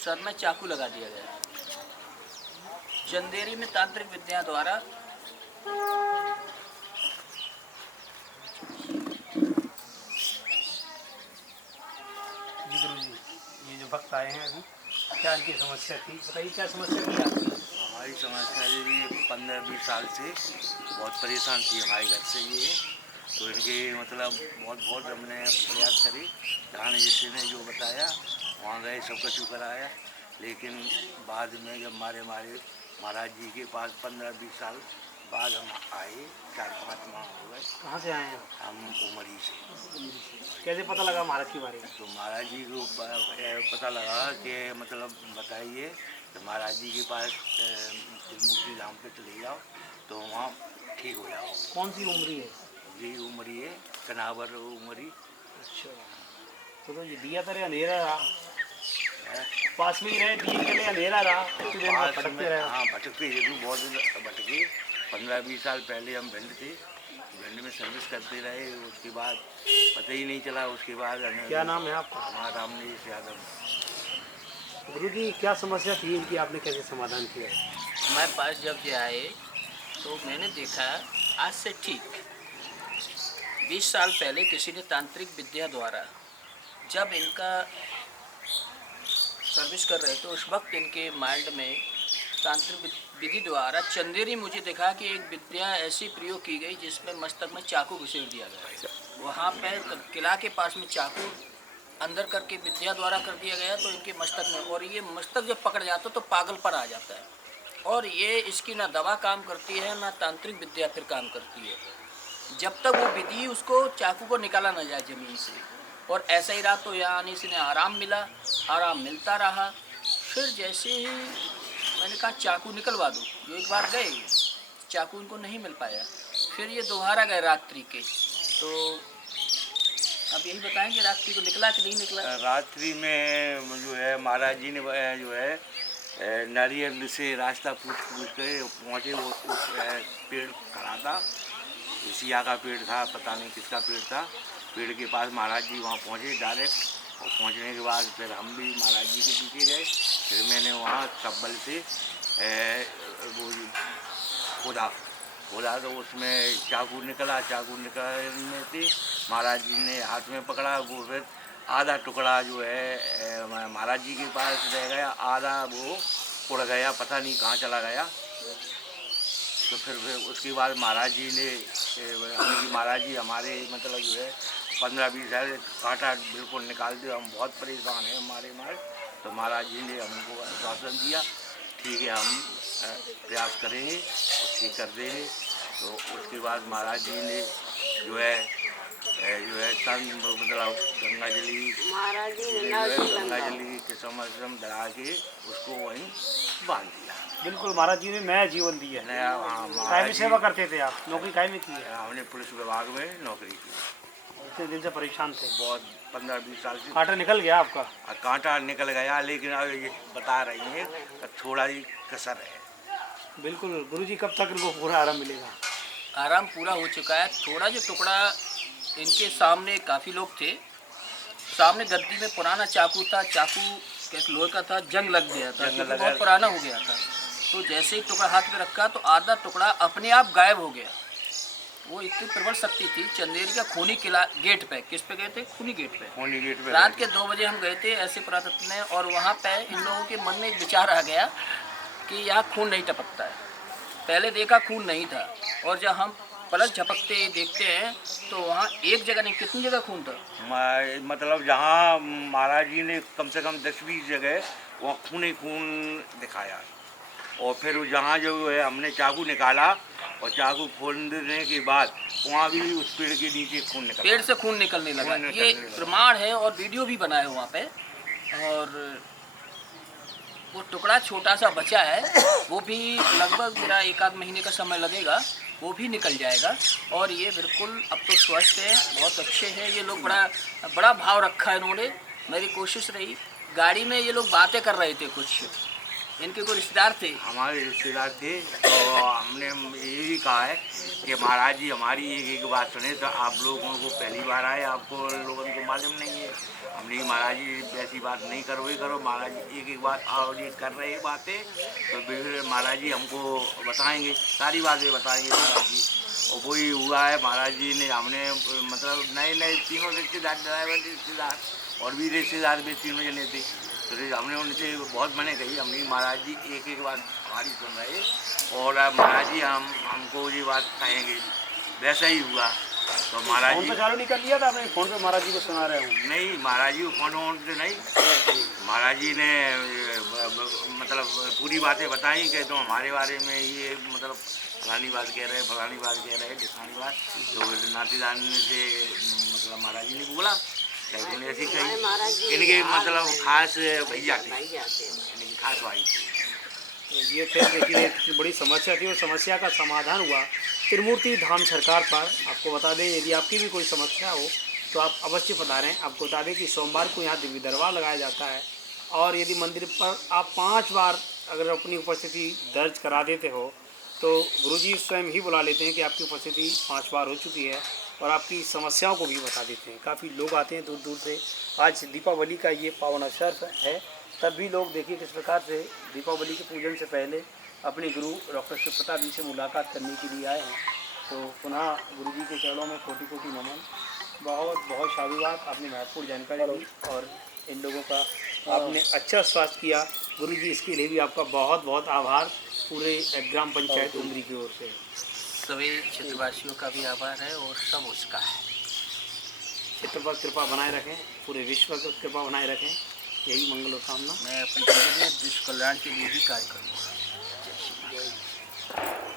Sir में चाकू लगा दिया गया। चंदेरी में तांत्रिक विद्या द्वारा जी गुरु जी, ये जो भक्त आए हैं अभी, क्या इनकी समस्या थी? बताइए क्या समस्या थी आपकी? हमारी समस्या ये 15-20 साल से बहुत परेशान थी हमारे घर से ये, तो इनके मतलब बहुत हमने प्रयास करी, जहाँ जिसे ने जो बताया वहाँ गए, सब कुछ कराया, लेकिन बाद में जब हमारे महाराज जी के पास 15-20 साल बाद हम आए, 4-5 माह हो गए। कहाँ से आए हैं? हम उमरी से। कैसे पता लगा महाराज के बारे में? तो महाराज जी को पता लगा कि मतलब बताइए, तो महाराज जी के पास मूर्ति धाम पे चले जाओ तो वहाँ ठीक हो जाओ। कौन सी उम्री है? जी उमरी है, कनावर उमरी। अच्छा, तो ये दिया तरह अंधेरा रहा, पास में ही रहे, दिए के लिए अंधेरा रहा, भटकते रहे। हाँ भटकते जरूर, बहुत भटके। 15-20 साल पहले हम भिंड थे, भिंड में सर्विस करते रहे, उसके बाद पता ही नहीं चला। उसके बाद क्या नाम है आपका? हमारा रामनीश यादव। गुरु जी, क्या समस्या थी इनकी, आपने कैसे समाधान किया? हमारे पास जब ये आए तो मैंने देखा आज से ठीक 20 साल पहले किसी ने तांत्रिक विद्या द्वारा जब इनका सर्विस कर रहे थे, उस वक्त इनके माइंड में तांत्रिक विधि द्वारा चंदेरी मुझे दिखा कि एक विद्या ऐसी प्रयोग की गई जिसमें मस्तक में चाकू घुसेड़ दिया गया। वहाँ पे किला के पास में चाकू अंदर करके विद्या द्वारा कर दिया गया तो इनके मस्तक में, और ये मस्तक जब पकड़ जाता तो पागल पर आ जाता है, और ये इसकी ना दवा काम करती है ना तांत्रिक विद्या फिर काम करती है, जब तक वो विधि उसको चाकू को निकाला ना जाए ज़मीन से। और ऐसा ही रहा, तो यहाँ आने से आराम मिला, आराम मिलता रहा। फिर जैसे ही मैंने कहा चाकू निकलवा दो, जो एक बार गए चाकू इनको नहीं मिल पाया, फिर ये दोबारा गए रात्रि के, तो अब यही बताएं कि रात्रि को निकला कि नहीं निकला। रात्रि में जो है महाराज जी ने जो है नारियल से रास्ता पूछ के पहुँचे। वो उस पेड़ खड़ा था, सिया का पेड़ था, पता नहीं किसका पेड़ था। पेड़ के पास महाराज जी वहाँ पहुँचे डायरेक्ट, और पहुँचने के बाद फिर हम भी महाराज जी के पीछे गए। फिर मैंने वहाँ तब्बल से वो खोदा तो उसमें चाकू निकला। चाकू निकलने से महाराज जी ने हाथ में पकड़ा, वो फिर आधा टुकड़ा जो है महाराज जी के पास रह गया, आधा वो उड़ गया, पता नहीं कहाँ चला गया। तो फिर उसके बाद महाराज जी ने महाराज जी हमारे मतलब जो है 15-20 साल कांटा बिल्कुल निकाल दिया। हम बहुत परेशान हैं हमारे मारे, तो महाराज जी ने हमको आश्वासन दिया, ठीक है हम प्रयास करेंगे और ठीक कर देंगे। तो उसके बाद महाराज जी ने जो है तन मतलब गंगा जली के समझम दरा के उसको वहीं बांध दिया। बिल्कुल, महाराज जी ने नया जीवन दिया। नया, कायमी सेवा करते थे आप? नौकरी कायमी की है? हमने पुलिस विभाग में नौकरी की। इतने दिन से परेशान थे? बहुत 15-20 साल से। कांटा निकल गया आपका? कांटा निकल गया, लेकिन अब ये बता रही हैं थोड़ा ही कसर है। बिल्कुल गुरुजी, कब तक इनको पूरा आराम मिलेगा? आराम पूरा हो चुका है। थोड़ा जो टुकड़ा इनके सामने काफ़ी लोग थे, सामने गद्दी में पुराना चाकू था, चाकू कैसे लोहे का था, जंग लग गया था, बहुत पुराना हो गया था। तो जैसे ही टुकड़ा हाथ में रखा तो आधा टुकड़ा अपने आप गायब हो गया। वो इतनी प्रबल शक्ति थी। चंदेरी का खूनी किला गेट पे, किस पे गए थे? खूनी गेट पे। खूनी गेट पे रात के 2 बजे हम गए थे ऐसे पुरातत्व में, और वहाँ पे इन लोगों के मन में एक विचार आ गया कि यहाँ खून नहीं टपकता है। पहले देखा खून नहीं था, और जब हम पलक झपकते देखते हैं तो वहाँ एक जगह नहीं, कितनी जगह खून था। मतलब जहाँ महाराज जी ने कम से कम 10-20 जगह वहाँ खून ही खून दिखाया। और फिर जहाँ जो है हमने चाकू निकाला, और चाकू खोलने के बाद वहाँ भी उस पेड़ के नीचे खून निकला, पेड़ से खून निकलने लगा। ये प्रमाण है, और वीडियो भी बना है वहाँ पे। और वो टुकड़ा छोटा सा बचा है, वो भी लगभग मेरा 1 आध महीने का समय लगेगा, वो भी निकल जाएगा। और ये बिल्कुल अब तो स्वस्थ है, बहुत अच्छे हैं ये लोग। बड़ा भाव रखा है इन्होंने। मेरी कोशिश रही, गाड़ी में ये लोग बातें कर रहे थे कुछ, इनके कोई रिश्तेदार थे? हमारे रिश्तेदार थे, तो हमने ये भी कहा है कि महाराज जी हमारी एक एक बात सुने, तो आप लोगों को पहली बार आए, आपको लोगों को मालूम नहीं है। हमने कहा, महाराज जी ऐसी बात नहीं करो ही करो, महाराज जी एक एक बात ऑडिट कर रहे हैं बातें, तो फिर महाराज जी हमको बताएंगे, सारी बातें बताएंगे महाराज जी। और वही हुआ है, महाराज जी ने हमने मतलब नए नए तीनों रिश्तेदार, ड्राइवर रिश्तेदार और भी रिश्तेदार भी तीनों जने थे, तो हमने उनसे बहुत मने कही। हमने महाराज जी एक एक बात हमारी सुन रहे, और महाराज जी हमको ये बात कहेंगे, वैसा ही हुआ। तो महाराज फोन जी तो चालू नहीं कर लिया था आपने? फोन पे महाराज जी को सुना रहे हूँ। नहीं, महाराज जी को फोन से नहीं, महाराज जी ने मतलब पूरी बातें बताई कि तो हमारे बारे में ये मतलब फलानी बात कह रहे हैं, फलानी बात कह रहे हैं, ढिकानी बात, तो नातीदान से मतलब महाराज जी ने बोला, उन्होंने ऐसी कही। इनके मतलब खास भैया थे, इनकी खास भाई थे। तो ये थे, देखिए इतनी बड़ी समस्या थी और समस्या का समाधान हुआ त्रिमूर्ति धाम सरकार पर। आपको बता दें, यदि आपकी भी कोई समस्या हो तो आप अवश्य पधारें। आपको बता दें कि सोमवार को यहाँ दिव्य दरबार लगाया जाता है, और यदि मंदिर पर आप 5 बार अगर अपनी उपस्थिति दर्ज करा देते हो तो गुरुजी स्वयं ही बुला लेते हैं कि आपकी उपस्थिति 5 बार हो चुकी है, और आपकी समस्याओं को भी बता देते हैं। काफ़ी लोग आते हैं दूर दूर से। आज दीपावली का ये पावन अवसर है, तब भी लोग देखिए किस प्रकार से दीपावली के पूजन से पहले अपने गुरु डॉक्टर शिव प्रताप जी से मुलाकात करने के लिए आए हैं। तो पुनः गुरु जी के चरणों में कोटि कोटि नमन। बहुत बहुत साधुवाद, आपने महत्वपूर्ण जानकारी दी और इन लोगों का आपने अच्छा स्वास्थ्य किया। गुरु जी इसके लिए भी आपका बहुत बहुत आभार पूरे ग्राम पंचायत उमरी की ओर से। सभी क्षेत्रवासियों का भी आभार है और सब उसका है। क्षेत्र पर कृपा बनाए रखें, पूरे विश्व पर कृपा बनाए रखें, यही मंगल और कामना। मैं अपने जीवन में विश्व कल्याण के लिए भी कार्य करूँगा। जय श्री राम।